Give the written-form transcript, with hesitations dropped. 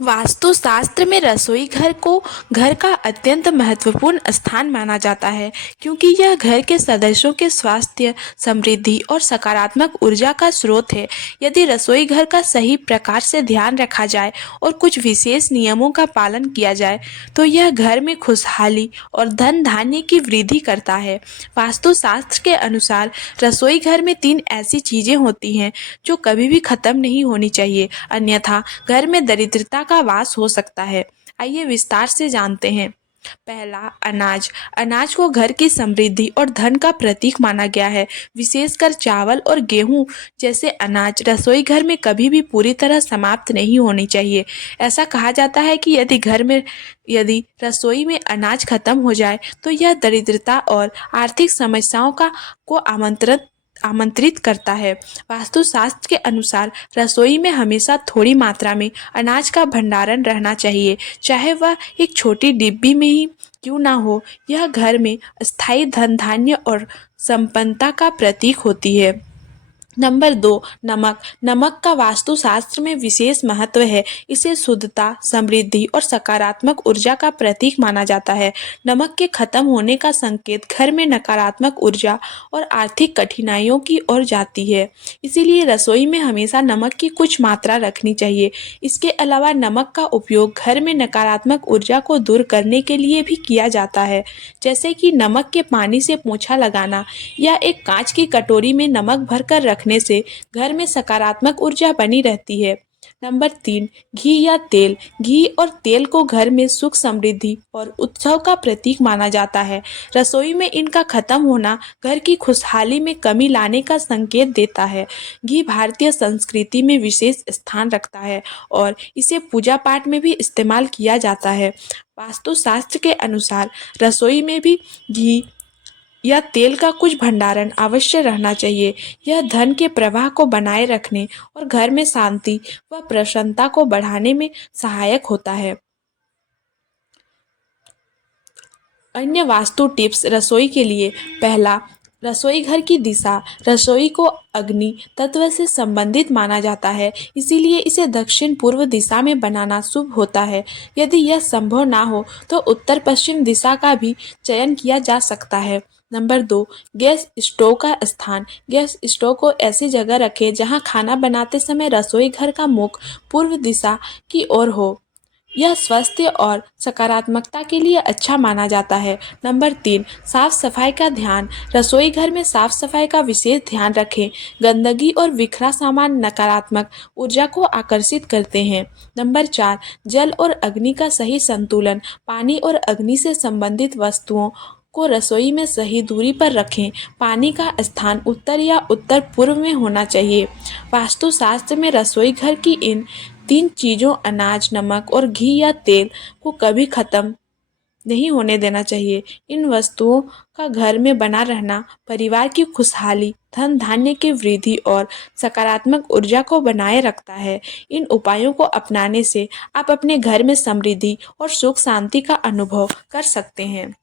वास्तुशास्त्र में रसोई घर को घर का अत्यंत महत्वपूर्ण स्थान माना जाता है, क्योंकि यह घर के सदस्यों के स्वास्थ्य, समृद्धि और सकारात्मक ऊर्जा का स्रोत है। यदि रसोई घर का सही प्रकार से ध्यान रखा जाए और कुछ विशेष नियमों का पालन किया जाए, तो यह घर में खुशहाली और धन धान्य की वृद्धि करता है। वास्तुशास्त्र के अनुसार रसोई घर में 3 ऐसी चीजें होती हैं जो कभी भी खत्म नहीं होनी चाहिए, अन्यथा घर में दरिद्रता का वास हो सकता है। आइए विस्तार से जानते हैं। पहला, अनाज। अनाज को घर की समृद्धि और धन का प्रतीक माना गया है। विशेषकर चावल और गेहूं जैसे अनाज रसोई घर में कभी भी पूरी तरह समाप्त नहीं होनी चाहिए। ऐसा कहा जाता है कि यदि रसोई में अनाज खत्म हो जाए तो यह दरिद्रता और आर्थिक समस्याओं को आमंत्रित करता है। वास्तुशास्त्र के अनुसार रसोई में हमेशा थोड़ी मात्रा में अनाज का भंडारण रहना चाहिए, चाहे वह एक छोटी डिब्बी में ही क्यों ना हो। यह घर में स्थायी धन धान्य और संपन्नता का प्रतीक होती है। नंबर 2, नमक। नमक का वास्तुशास्त्र में विशेष महत्व है। इसे शुद्धता, समृद्धि और सकारात्मक ऊर्जा का प्रतीक माना जाता है। नमक के खत्म होने का संकेत घर में नकारात्मक ऊर्जा और आर्थिक कठिनाइयों की ओर जाती है। इसीलिए रसोई में हमेशा नमक की कुछ मात्रा रखनी चाहिए। इसके अलावा नमक का उपयोग घर में नकारात्मक ऊर्जा को दूर करने के लिए भी किया जाता है, जैसे कि नमक के पानी से पोंछा लगाना या एक कांच की कटोरी में नमक भरकर रखने से घर में सकारात्मक ऊर्जा बनी रहती है। नंबर 3, घी या तेल। घी और तेल को घर में सुख, समृद्धि और उत्सव का प्रतीक माना जाता है। रसोई में इनका खत्म होना घर की खुशहाली में कमी लाने का संकेत देता है। घी भारतीय संस्कृति में विशेष स्थान रखता है और इसे पूजा पाठ में भी इस्तेमाल किया जाता है। वास्तुशास्त्र के अनुसार रसोई में भी घी या तेल का कुछ भंडारण अवश्य रहना चाहिए। यह धन के प्रवाह को बनाए रखने और घर में शांति व प्रसन्नता को बढ़ाने में सहायक होता है। अन्य वास्तु टिप्स रसोई के लिए। पहला, रसोई घर की दिशा। रसोई को अग्नि तत्व से संबंधित माना जाता है, इसीलिए इसे दक्षिण पूर्व दिशा में बनाना शुभ होता है। यदि यह संभव ना हो तो उत्तर पश्चिम दिशा का भी चयन किया जा सकता है। नंबर 2, गैस स्टोव का स्थान। गैस स्टोव को ऐसी जगह रखें जहां खाना बनाते समय रसोई घर का मुख पूर्व दिशा की ओर हो। यह स्वास्थ्य और सकारात्मकता के लिए अच्छा माना जाता है। नंबर 3, साफ सफाई का ध्यान। रसोई घर में साफ सफाई का विशेष ध्यान रखें। गंदगी और बिखरा सामान नकारात्मक ऊर्जा को आकर्षित करते हैं। नंबर 4, जल और अग्नि का सही संतुलन। पानी और अग्नि से संबंधित वस्तुओं को रसोई में सही दूरी पर रखें। पानी का स्थान उत्तर या उत्तर पूर्व में होना चाहिए। वास्तुशास्त्र में रसोई घर की इन 3 चीज़ों अनाज, नमक और घी या तेल को कभी खत्म नहीं होने देना चाहिए। इन वस्तुओं का घर में बना रहना परिवार की खुशहाली, धन धान्य की वृद्धि और सकारात्मक ऊर्जा को बनाए रखता है। इन उपायों को अपनाने से आप अपने घर में समृद्धि और सुख शांति का अनुभव कर सकते हैं।